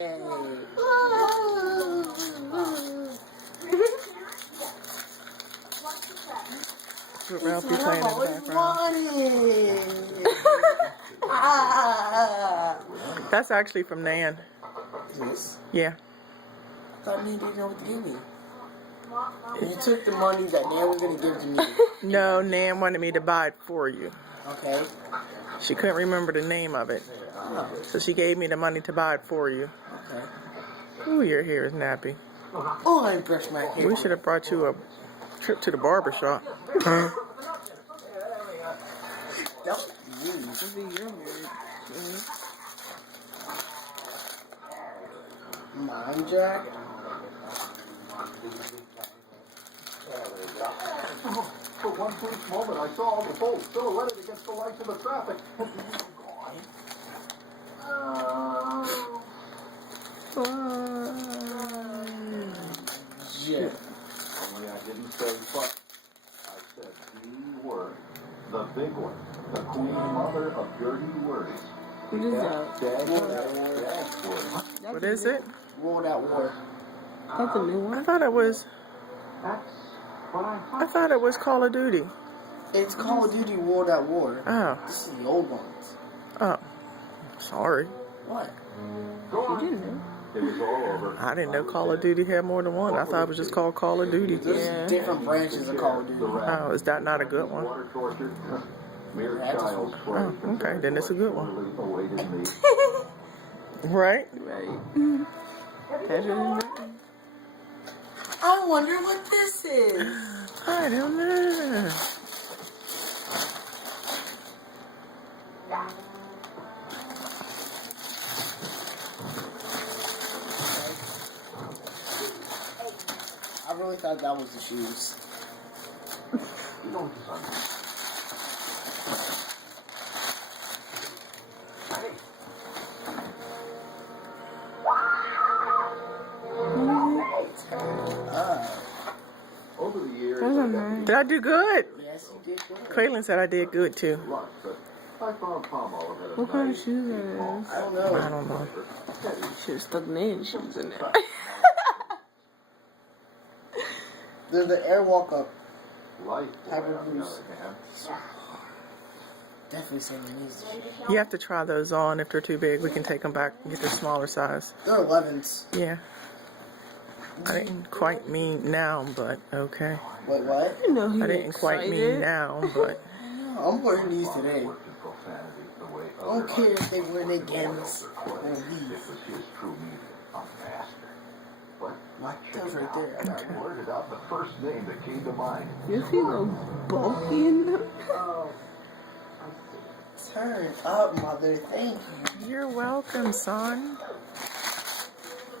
Hey. Ralphie playing in the background. That's actually from Nan. Yes. Yeah. I thought Nan didn't know what to give me. You took the money that Nan was going to give to me. No, Nan wanted me to buy it for you. Okay. She couldn't remember the name of it. Oh. So she gave me the money to buy it for you. Okay. Ooh, your hair is nappy. Oh, I brushed my hair. We should have brought you a trip to the barber shop. Nope. Mom, Jack. For one brief moment, I saw the boat silhouetted against the lights of the traffic. Yeah. Only I didn't say but. I said the word. The big one. The queen mother of dirty words. What is that? What is it? World at War. That's a new I one. thought it was. That's what I I thought it was Call of Duty. It's Call of Duty World at War. Oh. This is the old ones. Oh. Sorry. What? You didn't know. It was all over. I didn't know Call of Duty had more than one. I thought it was just called Call of Duty. There's different branches of Call of Duty. Oh, is that not a good one? Water torture. Mere That's child's play. Oh, okay, then it's a good one. Awaited me. Right? Right. Better than nothing. I wonder what this is. I don't know. I really thought that was the shoes. You know son. Hey. Over the years, Those are nice. Did I do good? Yes, you did good. Caitlin said I did good too. lunch, but I found palm olive at a What kind of nice shoes are I those? don't I know. don't know. Should have stuck Nan shoes in there. They're the Air Walk Up. Life, Hyper on the Boost. other hand, Definitely saving these. You have to try those on. If they're too big, we can take them back and get the smaller size. They're 11s. Yeah. I didn't quite mean now, but okay. Wait, what? You know he I didn't quite mean excited. now, but No, I'm wearing these today. worked in profanity the way I don't care if they wear their gams or It these. was his true meaning, a master. But My toes right there. and I blurted out the first name that came to mind. You feel a bulky in them? Turn up, mother. Thank you. you're welcome, son.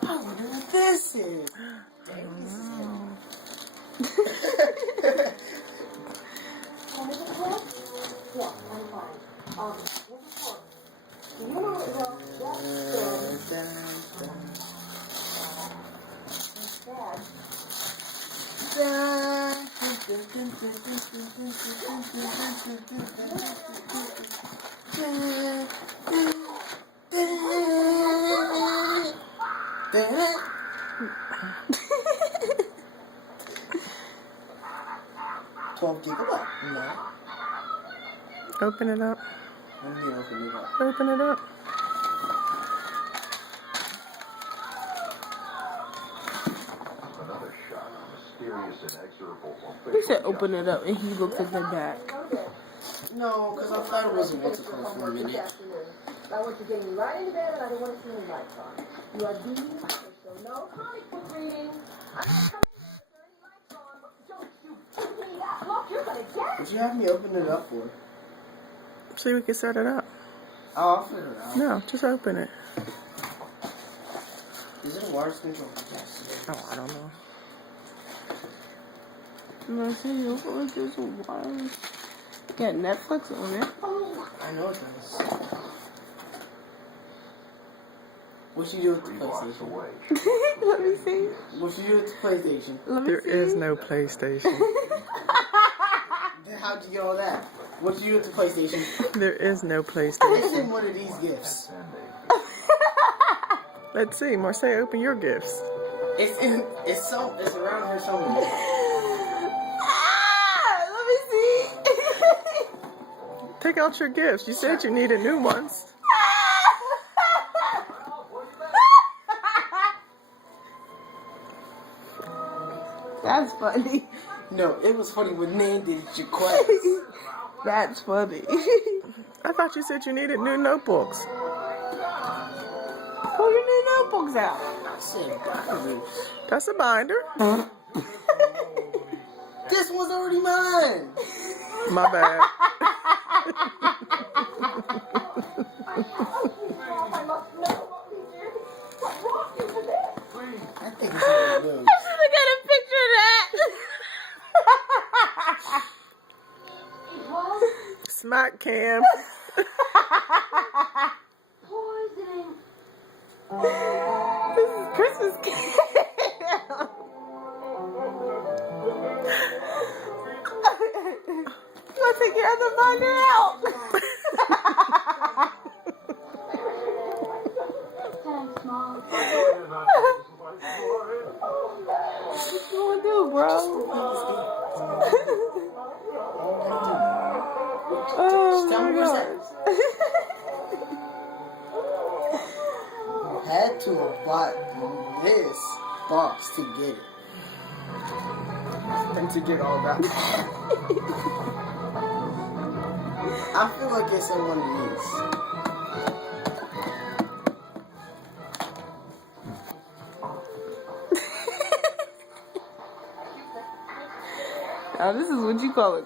I wonder what this is. Gigabyte. No. Open it up. Let me open it up. Open it up. Another shot, mysterious, inexorable. He said open it up and he looked at the back. No, because I thought it wasn't what's it called for a minute. I want you getting right into bed and I don't want to see any lights on. You are deemed official. No comic book reading. I'm not coming here if there are any lights on. Don't you give me that look. You're going to get What you have me open it up for? See, we can set it up. Oh, I'll figure it out. No, just open it. Is it a wireless control? Yes. Oh, I don't know. And I said, you know, there's a wireless. Got Netflix on it. I know it does. What you do with the 3 blocks PlayStation? away. Let me see. What you do with the PlayStation? Let me There see. is no PlayStation. Then how'd you get all that? What you do with the PlayStation? There is no It's PlayStation. in one of these gifts. Let's see, Marseille, open your gifts. It's around here somewhere. Let me see. Take out your gifts. You said you needed new ones. That's funny. No, it was funny when Nan did your class. That's funny. I thought you said you needed new notebooks. Pull your new notebooks out. I said binders. That's a binder. This one's already mine. My bad. I think it's already yours. I should have got a picture of that. Smack Cam. This is Christmas cake. You want to take your other binder out? What you want to do, bro? Oh Tell my me where's that. God. Had to have bought this box to get it. And to get all that. I feel like it's in one of these. Now this is what you call a